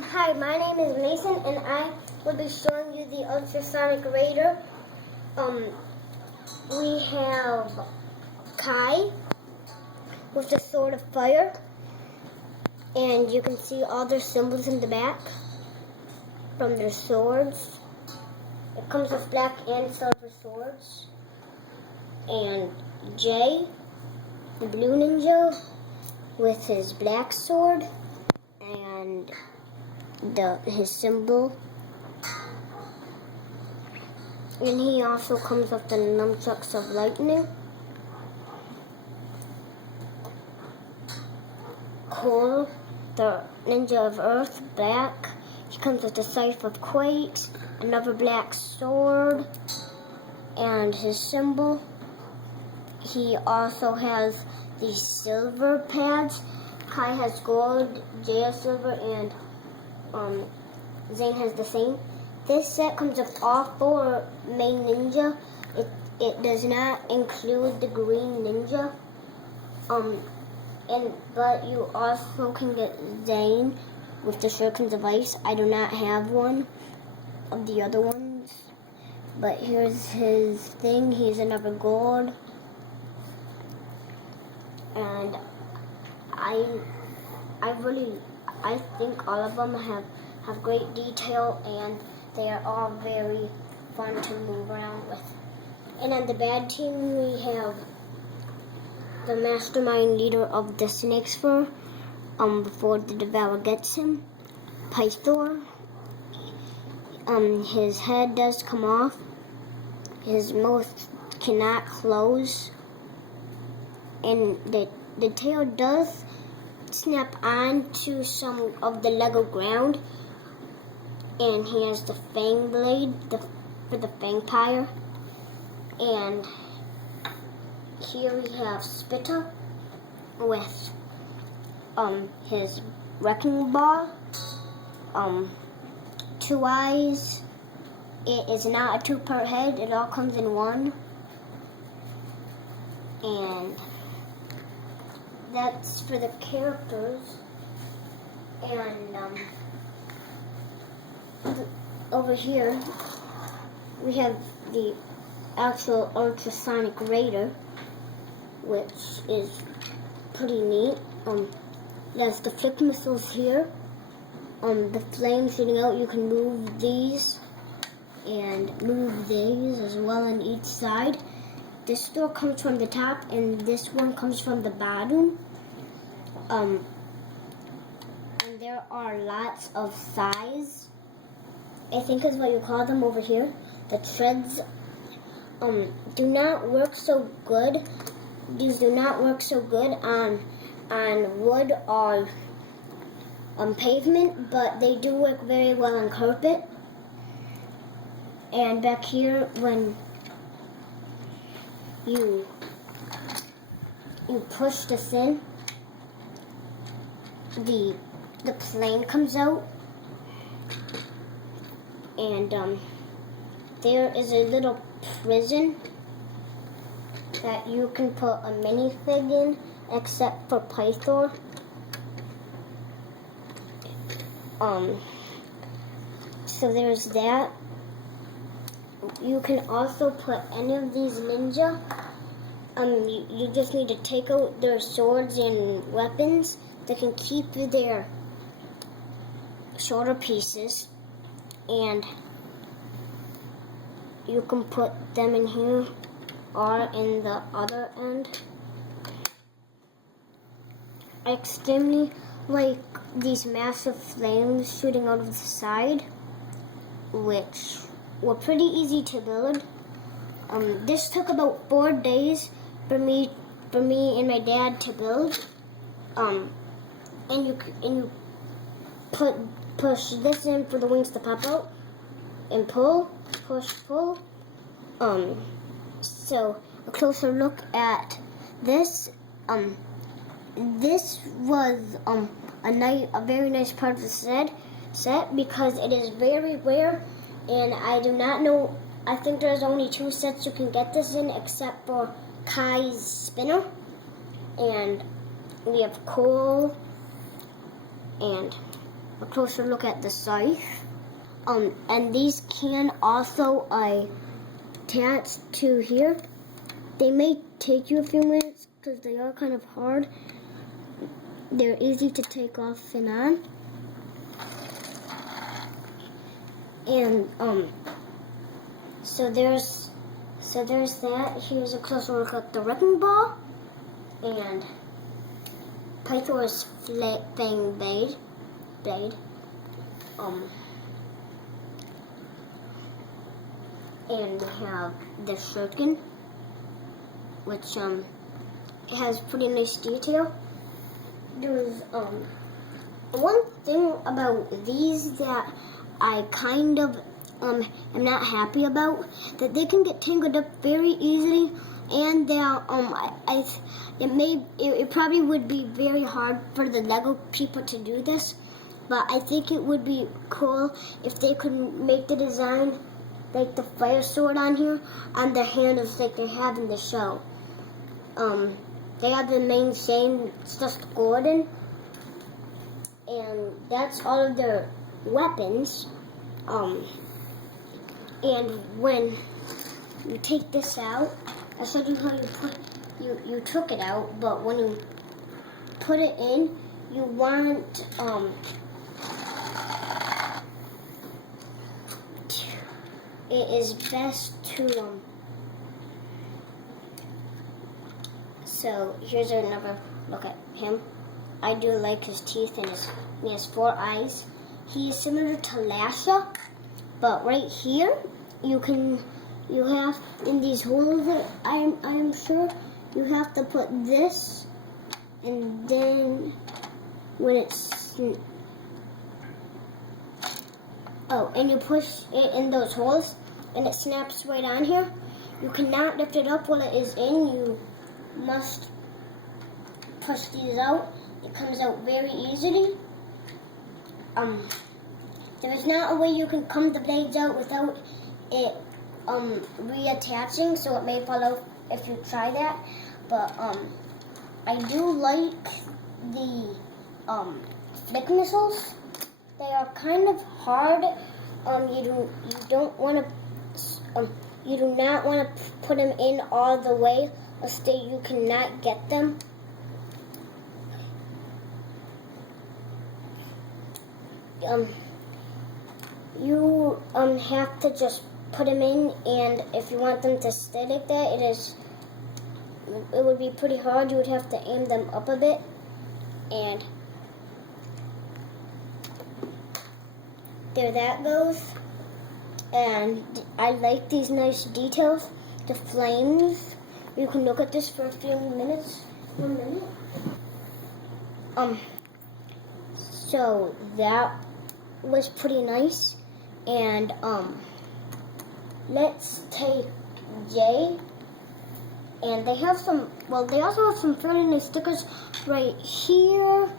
Hi, my name is Mason, and I will be showing you the ultrasonic radar. We have Kai with the sword of fire, and you can see all their symbols in the back from their swords. It comes with black and silver swords. And Jay, the blue ninja, with his black sword and his symbol. And he also comes with the nunchucks of lightning. Cole, the ninja of earth, black. He comes with the scythe of quakes, another black sword, and his symbol. He also has these silver pads. Kai has gold, Jay has silver, and Zane has the same. This set comes with all 4 main ninja. It does not include the green ninja. But you also can get Zane with the shurikens of ice. I do not have one of the other ones. But here's his thing. He's another gold. And I think all of them have great detail, and they are all very fun to move around with. And on the bad team, we have the mastermind leader of the Snake's Fur, before the Devourer gets him, Pythor. His head does come off. His mouth cannot close. And the tail does snap onto some of the Lego ground. And he has the fang blade for the Fangpire. And here we have Spitta with his wrecking ball, 2 eyes. It is not a 2-part head, it all comes in one. And that's for the characters. And over here we have the actual ultrasonic radar, which is pretty neat. There's the flick missiles here. The flames shooting out, you can move these and move these as well on each side. This door comes from the top, and this one comes from the bottom. And there are lots of thighs, I think is what you call them over here. The treads do not work so good. These do not work so good on wood or pavement, but they do work very well on carpet. And back here, when you push this in, the plane comes out, and there is a little prison that you can put a minifig in, except for Pythor. So there's that. You can also put any of these ninja. You just need to take out their swords and weapons. They can keep their shoulder pieces, and you can put them in here or in the other end. I extremely like these massive flames shooting out of the side, which were pretty easy to build. This took about 4 days for me and my dad to build. And you push this in for the wings to pop out, and pull, push, pull. So a closer look at this. This was a very nice part of the set because it is very rare, and I do not know. I think there's only 2 sets you can get this in, except for Kai's spinner, and we have Cole and a closer look at the scythe. And these can also attach to here. They may take you a few minutes because they are kind of hard. They're easy to take off and on. And so there's that. Here's a closer look at the wrecking ball and Pytho's fang blade. And we have the shuriken, which has pretty nice detail. There's one thing about these that I kind of am not happy about, that they can get tangled up very easily, and they're it probably would be very hard for the Lego people to do this, but I think it would be cool if they could make the design like the fire sword on here and the handles like they have in the show. They have the main chain, it's just golden, and that's all of their weapons. And when you take this out, I showed you how you took it out, but when you put it in, you want it is best to so here's another look at him. I do like his teeth and he has 4 eyes. He is similar to Lasha, but right here you have in these holes that I am sure you have to put this, and then when it's and you push it in those holes and it snaps right on here. You cannot lift it up while it is in. You must push these out. It comes out very easily. There is not a way you can come the blades out without it reattaching, so it may fall out if you try that. But I do like the flick missiles. They are kind of hard. You do not want to put them in all the way, else you cannot get them. You have to just put them in, and if you want them to stay like that, it would be pretty hard. You would have to aim them up a bit, and there that goes. And I like these nice details. The flames. You can look at this for a few minutes. 1 minute. So that was pretty nice. And let's take Jay. And they have some. Well, they also have some fairly nice stickers right here.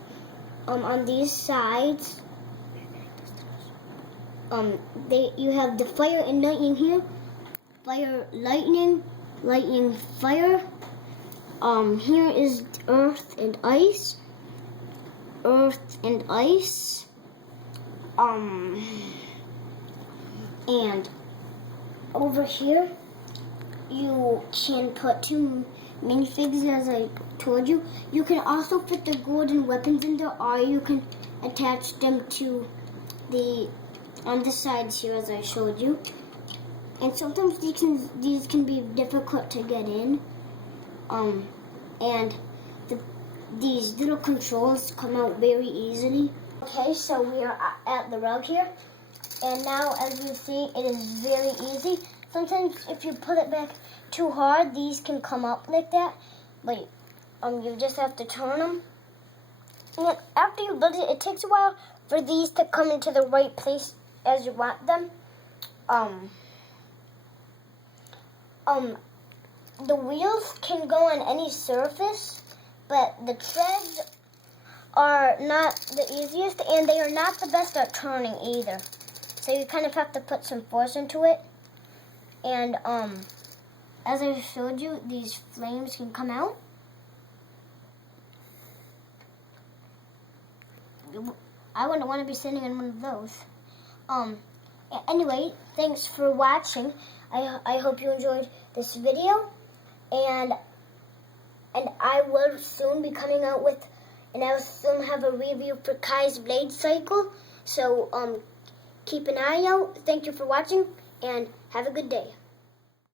On these sides. You have the fire and lightning here. Fire, lightning, lightning, fire. Here is earth and ice. Earth and ice. And over here, you can put 2 minifigs, as I told you. You can also put the golden weapons in there, or you can attach them to on the sides here, as I showed you. And sometimes these can be difficult to get in. And these little controls come out very easily. Okay, so we are at the rug here. And now, as you see, it is very easy. Sometimes if you pull it back too hard, these can come up like that. But you just have to turn them. And then after you build it, it takes a while for these to come into the right place as you want them. The wheels can go on any surface, but the treads are not the easiest, and they are not the best at turning either. So you kind of have to put some force into it. And as I showed you, these flames can come out. I wouldn't want to be sitting in one of those. Anyway, thanks for watching. I hope you enjoyed this video, and I will soon be coming out with, and I will soon have a review for Kai's Blade Cycle. So keep an eye out. Thank you for watching, and have a good day.